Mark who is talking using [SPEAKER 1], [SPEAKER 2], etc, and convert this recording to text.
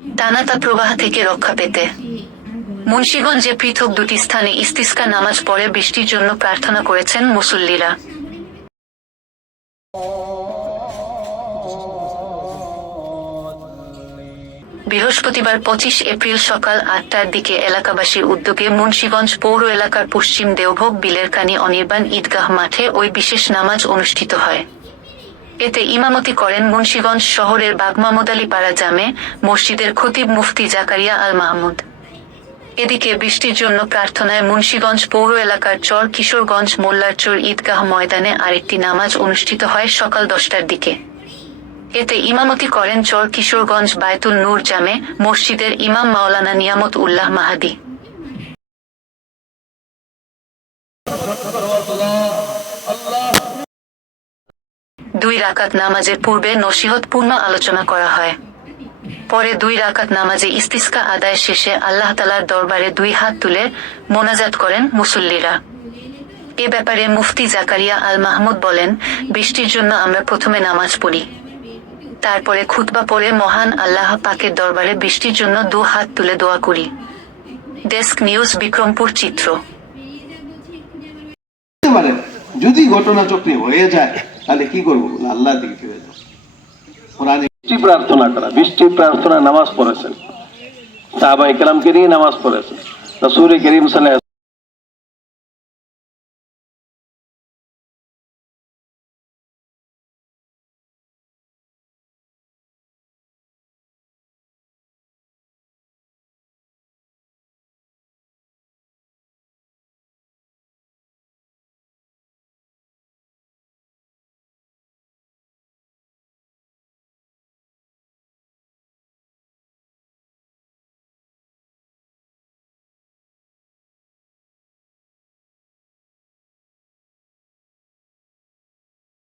[SPEAKER 1] টানাতা প্রবাহ থেকে রক্ষা পেতে। মুন্সীগঞ্জে পৃথক দুটি স্থানে ইস্তিস্কা নামাজ পড়ে বৃষ্টির জন্য প্রার্থনা করেছেন মুসল্লিরা। বৃহস্পতিবার পঁচিশ এপ্রিল সকাল আটটার দিকে এলাকাবাসীর উদ্যোগে মুন্সীগঞ্জ পৌর এলাকার পশ্চিম দেওভোগ বিলেরকানি অনির্বাণ ঈদগাহ মাঠে ওই বিশেষ নামাজ অনুষ্ঠিত হয়। এতে ইমামতি করেন মুন্সীগঞ্জ শহরের বাগমামদালি পাড়া জামে মসজিদের খতিব মুফতি জাকারিয়া আল মাহমুদ এদিকে বৃষ্টির জন্য প্রার্থনায় মুন্সীগঞ্জ পৌর এলাকার চর কিশোরগঞ্জ মোল্লারচর ঈদগাহ ময়দানে আরেকটি নামাজ অনুষ্ঠিত হয় সকাল দশটার দিকে। এতে ইমামতি করেন চর কিশোরগঞ্জ বায়তুল নূর জামে মসজিদের ইমাম মাওলানা নিয়ামত উল্লাহ মাহাদি। দুই রাকাত নামাজের পূর্বে নসিহতপূর্ণ আলোচনা করা হয়। পরে দুই রাকাত নামাজে ইস্তিস্কা আদায় শেষে আল্লাহ তালার দরবারে দুই হাত তুলে মোনাজাত করেন মুসল্লিরা। এ ব্যাপারে মুফতি জাকারিয়া আল মাহমুদ বলেন, বৃষ্টির জন্য আমরা প্রথমে নামাজ পড়ি। তারপরে খুতবা পড়ে মহান আল্লাহ পাকের দরবারে বৃষ্টির জন্য দু হাত তুলে দোয়া করি। ডেস্ক নিউজ, বিক্রমপুর চিত্র।
[SPEAKER 2] যদি ঘটনা হয়ে যায় তাহলে কি করব আল্লাহ দিকে ফিরে যাব
[SPEAKER 3] বৃষ্টি প্রার্থনা করা, বৃষ্টি প্রার্থনা, নামাজ পড়েছেন। সাহাবাই কেরামকে নিয়ে নামাজ পড়েছেন। রসুল করিম সাল্লাহ